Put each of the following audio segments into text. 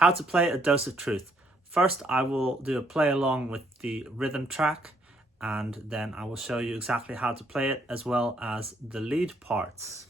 How to play a dose of truth. First, I will do a play along with the rhythm track, and then I will show you exactly how to play it as well as the lead parts.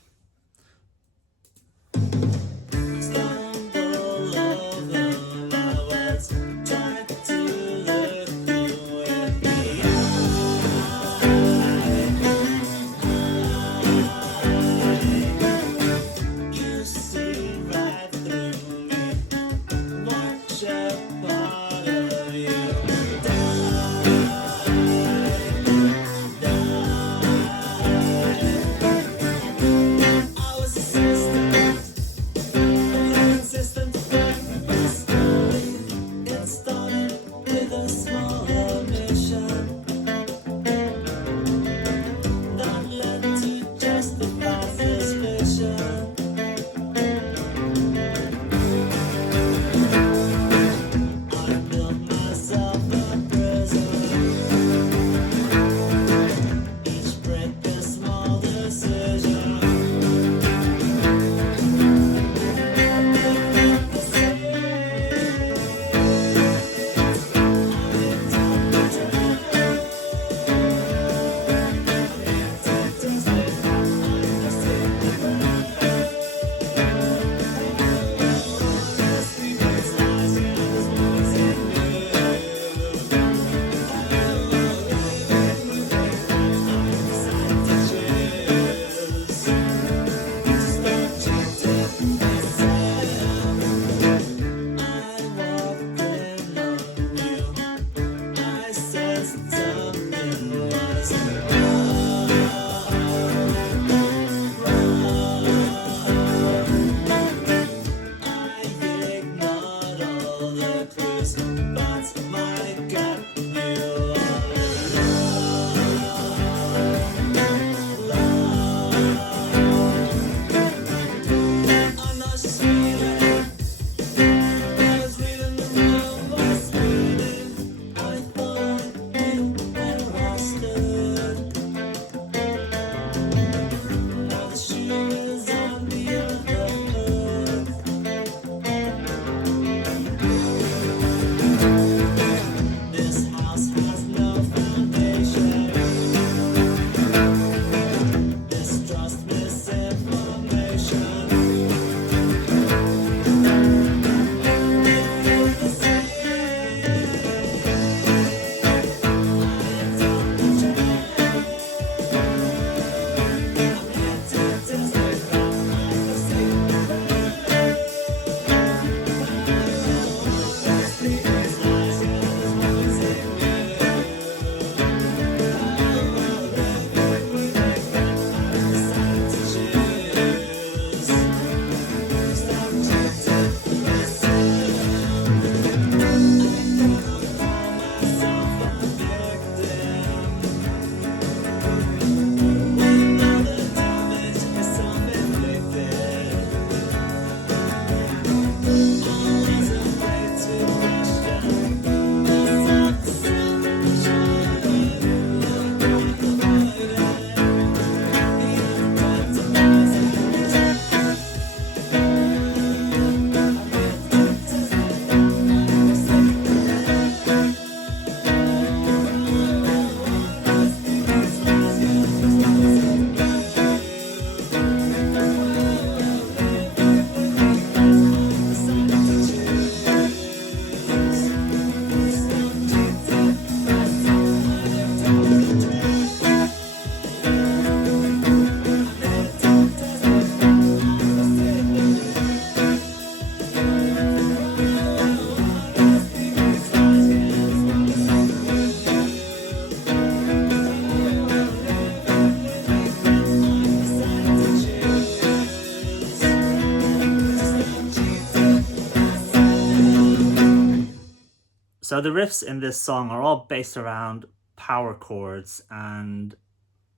So the riffs in this song are all based around power chords and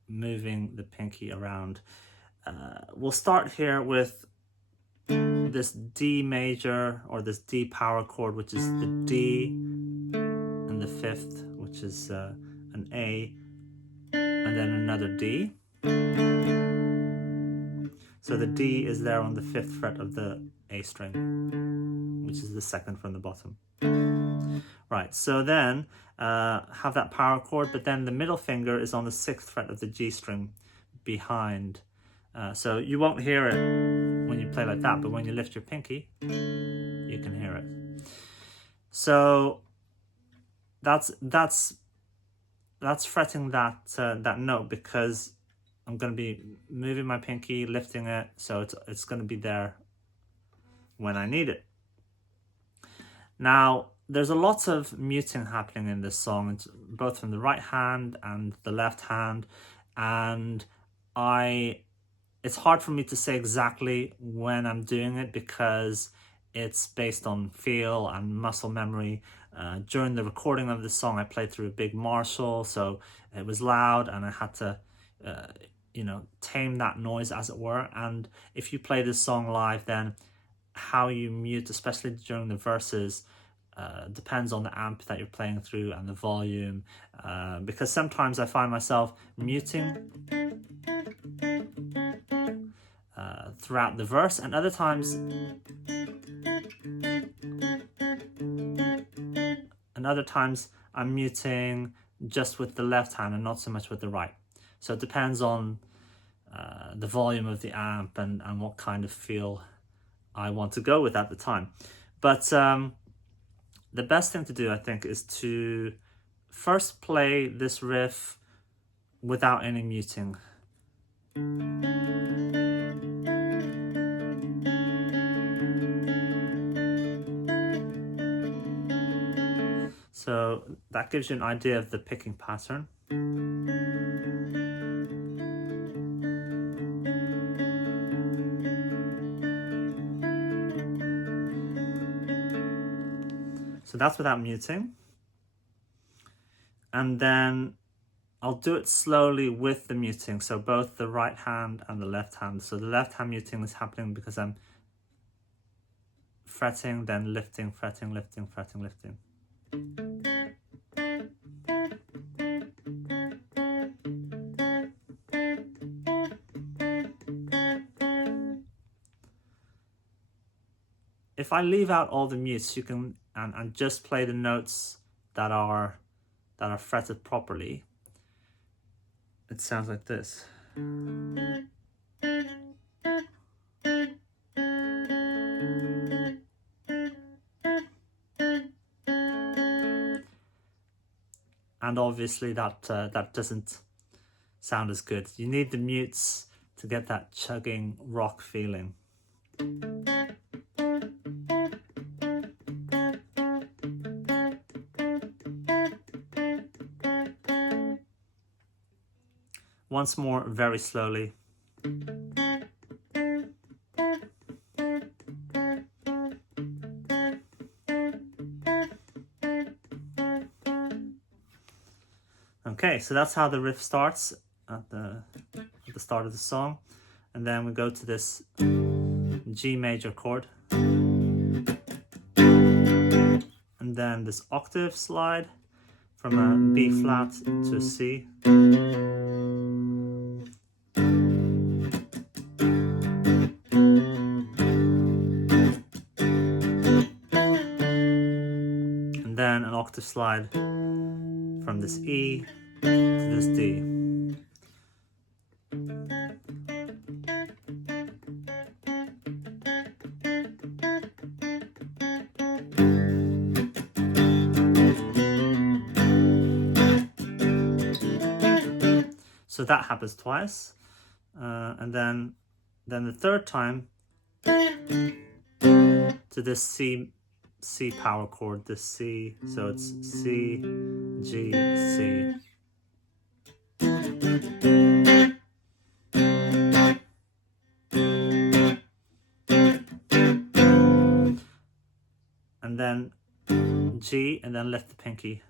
moving the pinky around. We'll start here with this D major, or this D power chord, which is the D, and the fifth, which is an A, and then another D. So the D is there on the 5th fret of the A string. which is the second from the bottom. Right, so then have that power chord, but then the middle finger is on the 6th fret of the G string behind. So you won't hear it when you play like that, but when you lift your pinky, you can hear it. So that's fretting that note, because I'm going to be moving my pinky, lifting it, so it's going to be there when I need it. Now, there's a lot of muting happening in this song, both from the right hand and the left hand, and it's hard for me to say exactly when I'm doing it because it's based on feel and muscle memory. During the recording of this song, I played through a big Marshall, so it was loud and I had to tame that noise, as it were. And if you play this song live, then how you mute, especially during the verses, depends on the amp that you're playing through and the volume, because sometimes I find myself muting throughout the verse, and other times I'm muting just with the left hand and not so much with the right. So it depends on the volume of the amp and what kind of feel I want to go with at the time. But the best thing to do, I think, is to first play this riff without any muting. So that gives you an idea of the picking pattern. So that's without muting. And then I'll do it slowly with the muting, so both the right hand and the left hand. So the left hand muting is happening because I'm fretting, then lifting, fretting, lifting, fretting, lifting. If I leave out all the mutes, you can and just play the notes that are fretted properly, it sounds like this. And obviously that doesn't sound as good. You need the mutes to get that chugging rock feeling. Once more, very slowly. Okay, so that's how the riff starts at the start of the song. And then we go to this G major chord. And then this octave slide from a B flat to a C. And then an octave slide from this E to this D. So that happens twice, and then the third time to this C power chord, this C, so it's C, G, C. And then G, and then lift the pinky.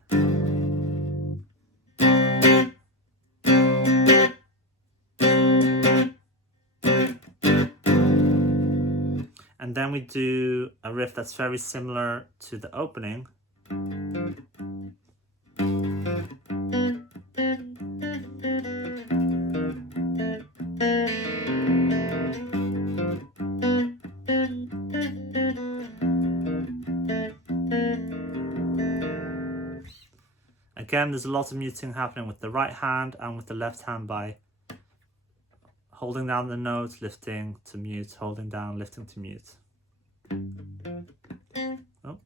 And then we do a riff that's very similar to the opening. Again, there's a lot of muting happening with the right hand and with the left hand by holding down the note, lifting to mute, holding down, lifting to mute. Oh.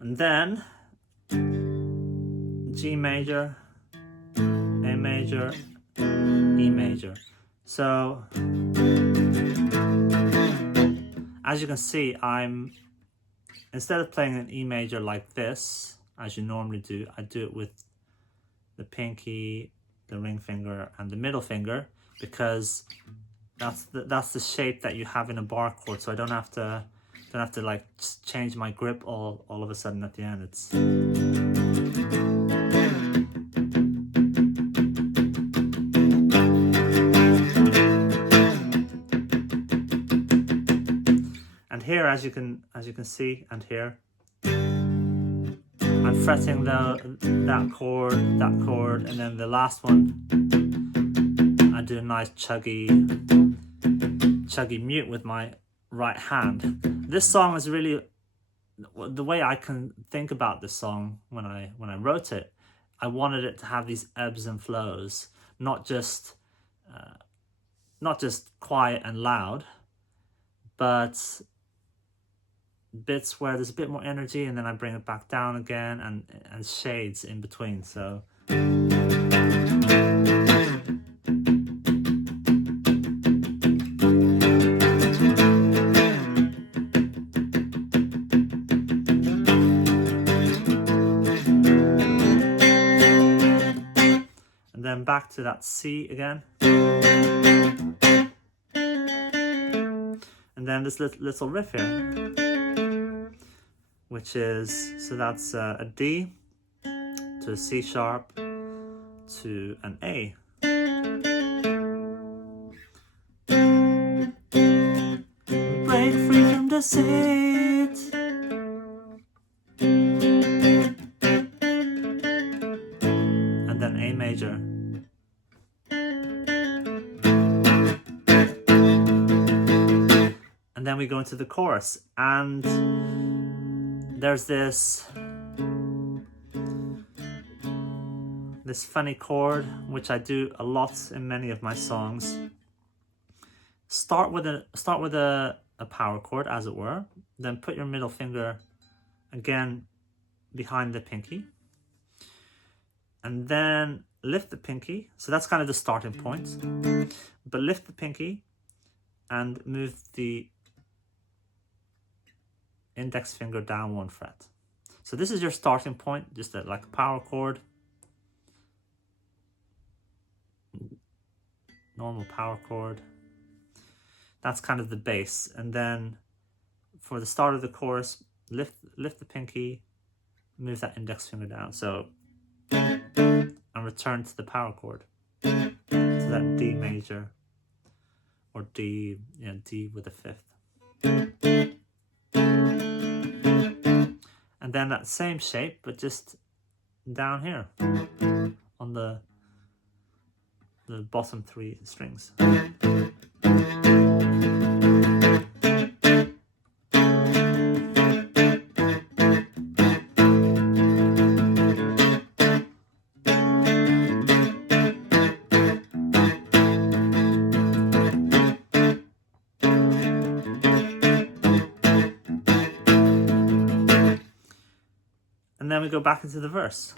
And then G major, A major, E major. So as you can see, instead of playing an E major like this, as you normally do, I do it with the pinky, the ring finger, and the middle finger, because that's the shape that you have in a bar chord. So I don't have to like just change my grip all of a sudden at the end. It's and here, as you can see and hear, I'm fretting that chord, and then the last one I do a nice chuggy mute with my right hand. This song is really, the way I can think about this song when I wrote it, I wanted it to have these ebbs and flows, not just quiet and loud, but bits where there's a bit more energy, and then I bring it back down again, and shades in between. So then back to that C again, and then this little riff here, which is, so that's a D to a C sharp to an A. Break free from the seat. And then A major. And then we go into the chorus, and there's this funny chord which I do a lot in many of my songs. Start with a power chord, as it were, then put your middle finger again behind the pinky, and then lift the pinky. So that's kind of the starting point, but lift the pinky and move the index finger down 1 fret. So this is your starting point, just like a power chord, normal power chord. That's kind of the bass. And then for the start of the chorus, lift the pinky, move that index finger down. So, and return to the power chord. So that D major, or D, D with a 5th. And then that same shape, but just down here on the bottom 3 strings. And then we go back into the verse.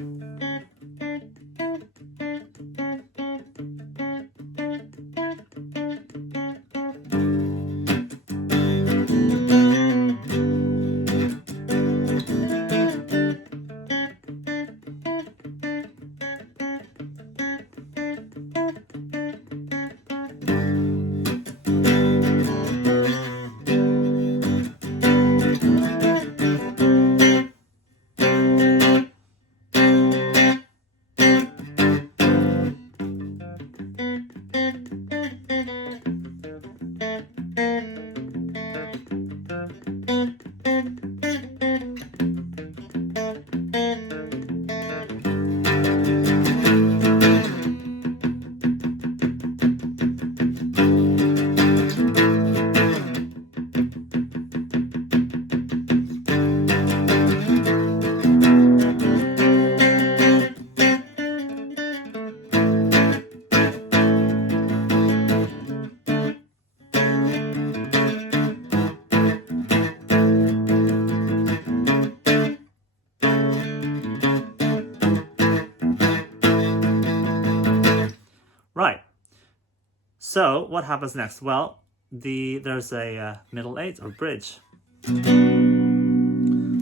So what happens next? Well, there's a middle 8 or bridge.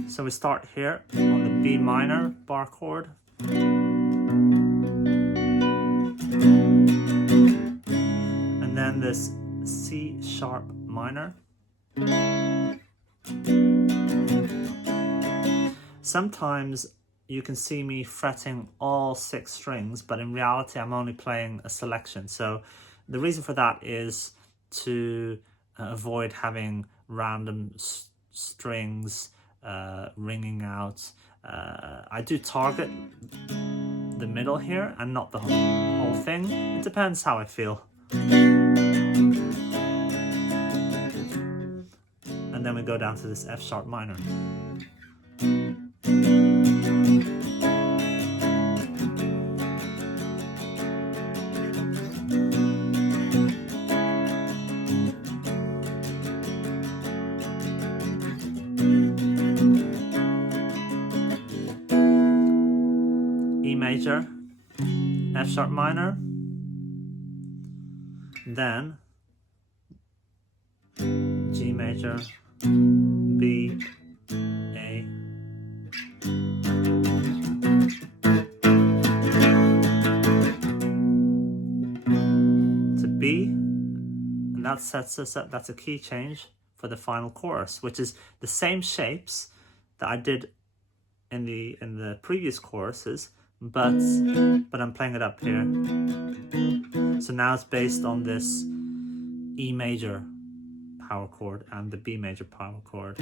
So we start here on the B minor bar chord. And then this C sharp minor. Sometimes you can see me fretting all 6 strings, but in reality I'm only playing a selection. So the reason for that is to avoid having random strings ringing out. I do target the middle here and not the whole thing. It depends how I feel. And then we go down to this F sharp minor. E major, F sharp minor, then G major, B, A, to B, and that sets us up. That's a key change for the final chorus, which is the same shapes that I did in the previous choruses, but I'm playing it up here. So now it's based on this E major power chord and the B major power chord.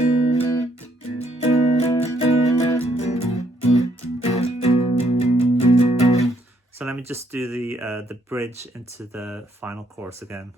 So let me just do the bridge into the final chorus again.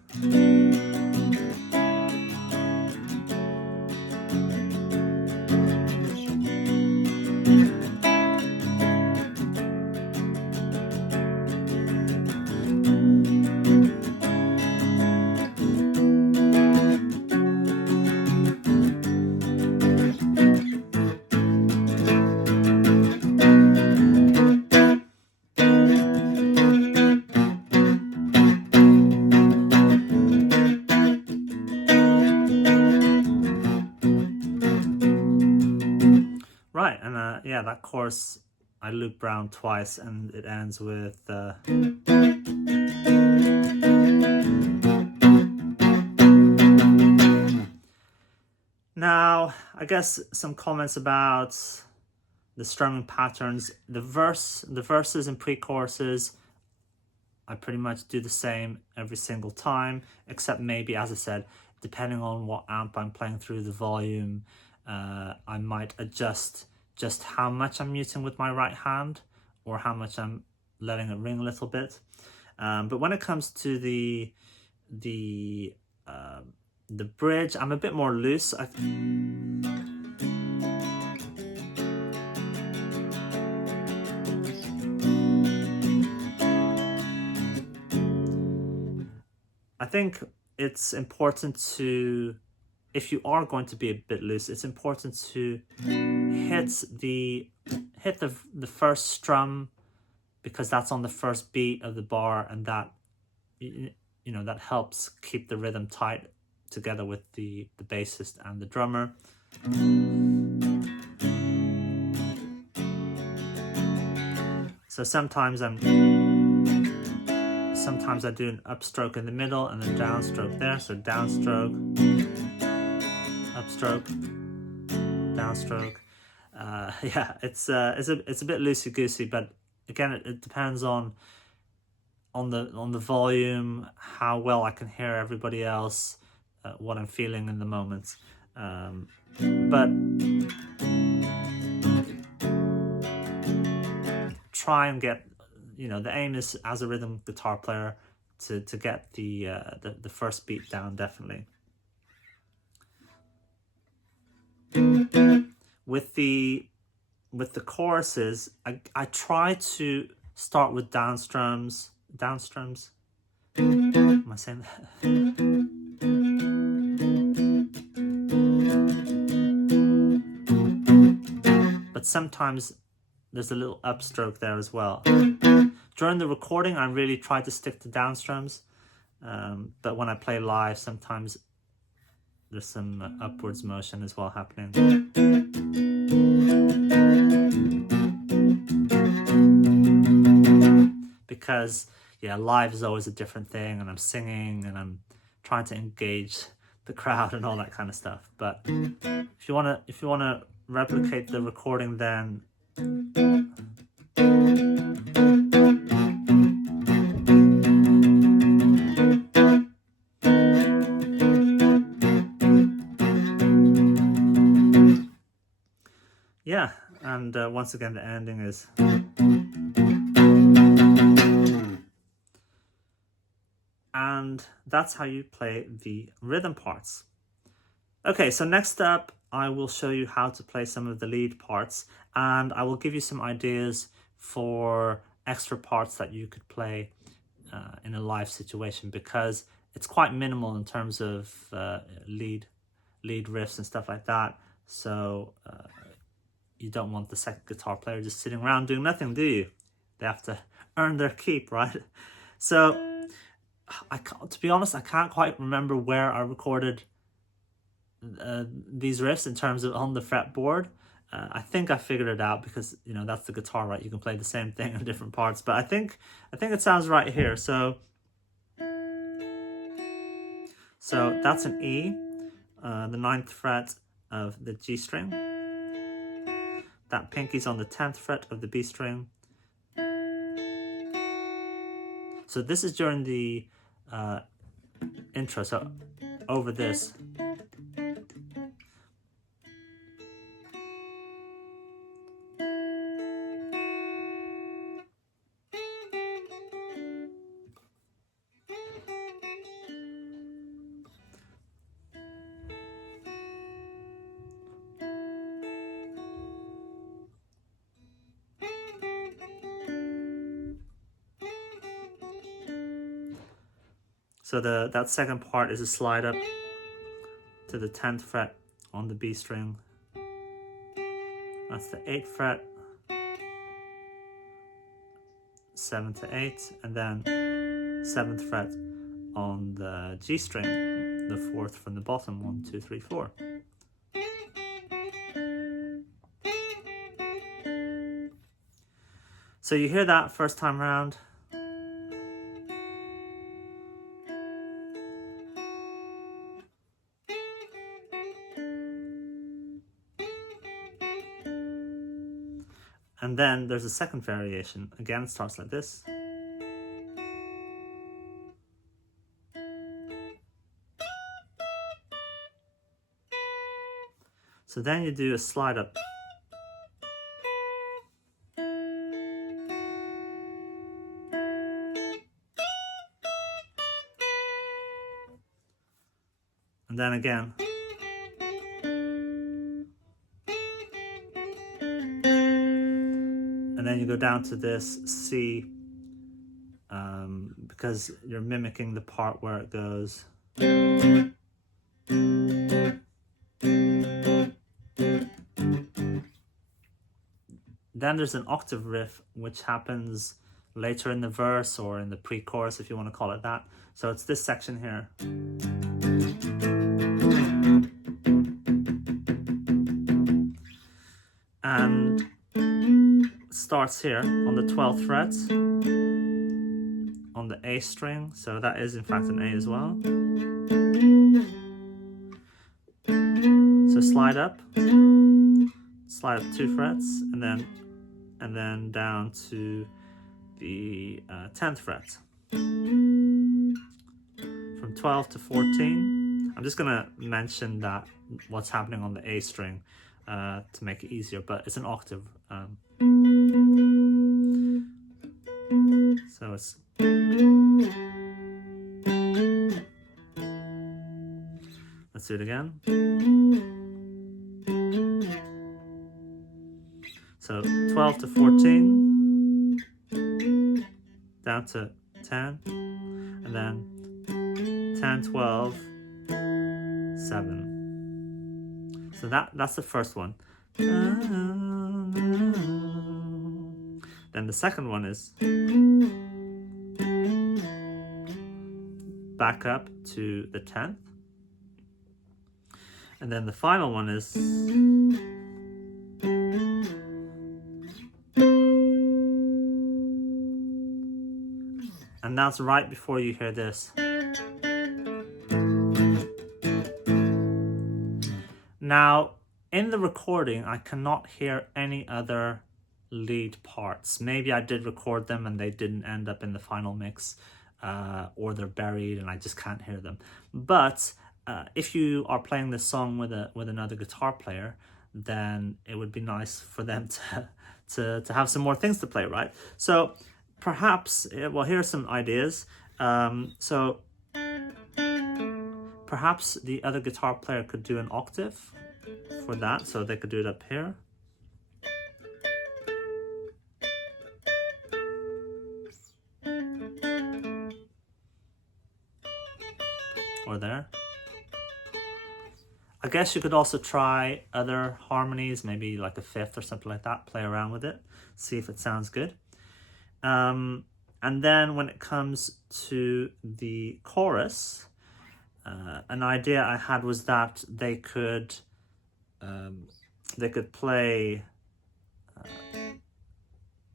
Right, and yeah, that chorus I loop round twice and it ends with Now, I guess some comments about the strumming patterns. The verses and pre-choruses, I pretty much do the same every single time, except maybe, as I said, depending on what amp I'm playing through, the volume, I might adjust just how much I'm muting with my right hand or how much I'm letting it ring a little bit. But when it comes to the bridge, I'm a bit more loose. I think it's important to, if you are going to be a bit loose, it's important to hit the first strum, because that's on the first beat of the bar, and that that helps keep the rhythm tight together with the bassist and the drummer. So sometimes I do an upstroke in the middle and then downstroke there. So downstroke, upstroke, downstroke. Yeah, it's a bit loosey goosey, but again, it depends on the volume, how well I can hear everybody else, what I'm feeling in the moment. But try and get, the aim is, as a rhythm guitar player, to get the first beat down, definitely. With the choruses, I try to start with downstrums. Am I saying that? But sometimes there's a little upstroke there as well. During the recording, I really try to stick to downstrums, But when I play live, sometimes there's some upwards motion as well happening. Because yeah, live is always a different thing, and I'm singing and I'm trying to engage the crowd and all that kind of stuff. But if you wanna replicate the recording, then yeah, and once again the ending is. And that's how you play the rhythm parts. Okay, so next up, I will show you how to play some of the lead parts, and I will give you some ideas for extra parts that you could play in a live situation, because it's quite minimal in terms of lead riffs and stuff like that. So you don't want the second guitar player just sitting around doing nothing, do you? They have to earn their keep, right? So to be honest, I can't quite remember where I recorded these riffs in terms of on the fretboard. I think I figured it out, because you know that's the guitar, right? You can play the same thing in different parts, but I think it sounds right here. So that's an E, the 9th fret of the G string. That pinky's on the 10th fret of the B string. So this is during the intro, so over this. So that second part is a slide up to the 10th fret on the B string. That's the 8th fret, 7 to 8, and then 7th fret on the G string, the 4th from the bottom, 1, 2, 3, 4. So you hear that first time round. And then there's a second variation. Again, it starts like this. So then you do a slide up. And then again. And then you go down to this C, because you're mimicking the part where it goes. Then there's an octave riff, which happens later in the verse or in the pre-chorus, if you want to call it that. So it's this section here. And it starts here on the 12th fret on the A string. So that is in fact an A as well. So slide up 2 frets, and then down to the 10th fret. From 12 to 14. I'm just gonna mention that what's happening on the A string to make it easier, but it's an octave. So it's let's do it again. So 12 to 14, down to 10, and then 10, 12, 7. So that's the first one. Then the second one is back up to the 10th. And then the final one is... And that's right before you hear this. Now, in the recording, I cannot hear any other lead parts. Maybe I did record them and they didn't end up in the final mix, or they're buried and I just can't hear them. But if you are playing this song with another guitar player, then it would be nice for them to have some more things to play, right? So perhaps, well, here's some ideas. So perhaps the other guitar player could do an octave for that, so they could do it up here. Or there. I guess you could also try other harmonies, maybe like a fifth or something like that, play around with it, see if it sounds good. And then when it comes to the chorus, an idea I had was that they could play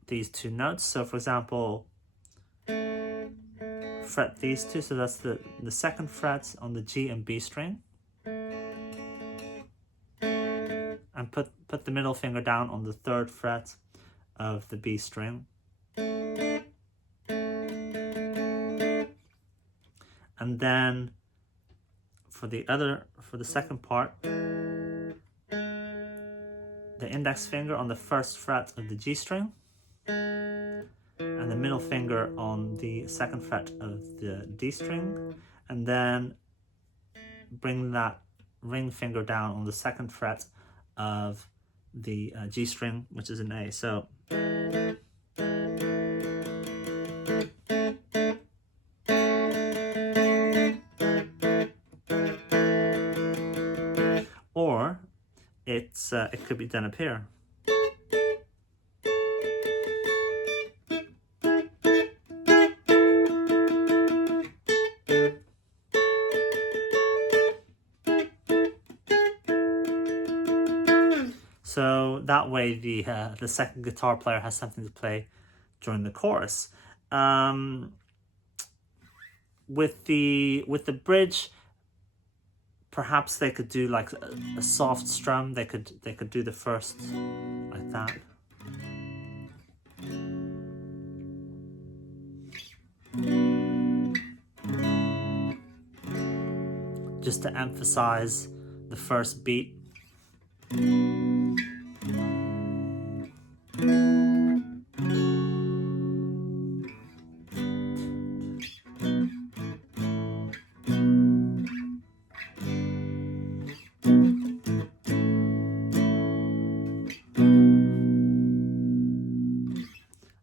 these two notes. So for example, fret these two, so that's the second fret on the G and B string, and put the middle finger down on the third fret of the B string, and then for the second part, the index finger on the first fret of the G string, and the middle finger on the second fret of the D string, and then bring that ring finger down on the second fret of the G string, which is an A. So or it could be done up here. So that way the second guitar player has something to play during the chorus. With the bridge, perhaps they could do like a soft strum. They could do the first like that. Just to emphasize the first beat.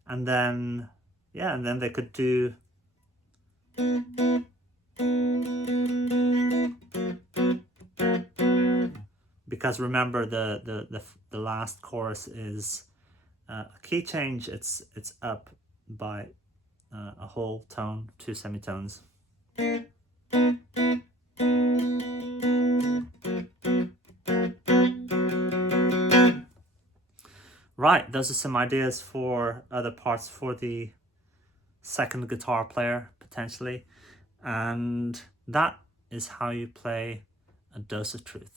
And then, yeah, and then they could do because remember the last chorus is a key change. It's up by a whole tone, 2 semitones. Right, those are some ideas for other parts for the second guitar player, potentially. And that is how you play A Dose of Truth.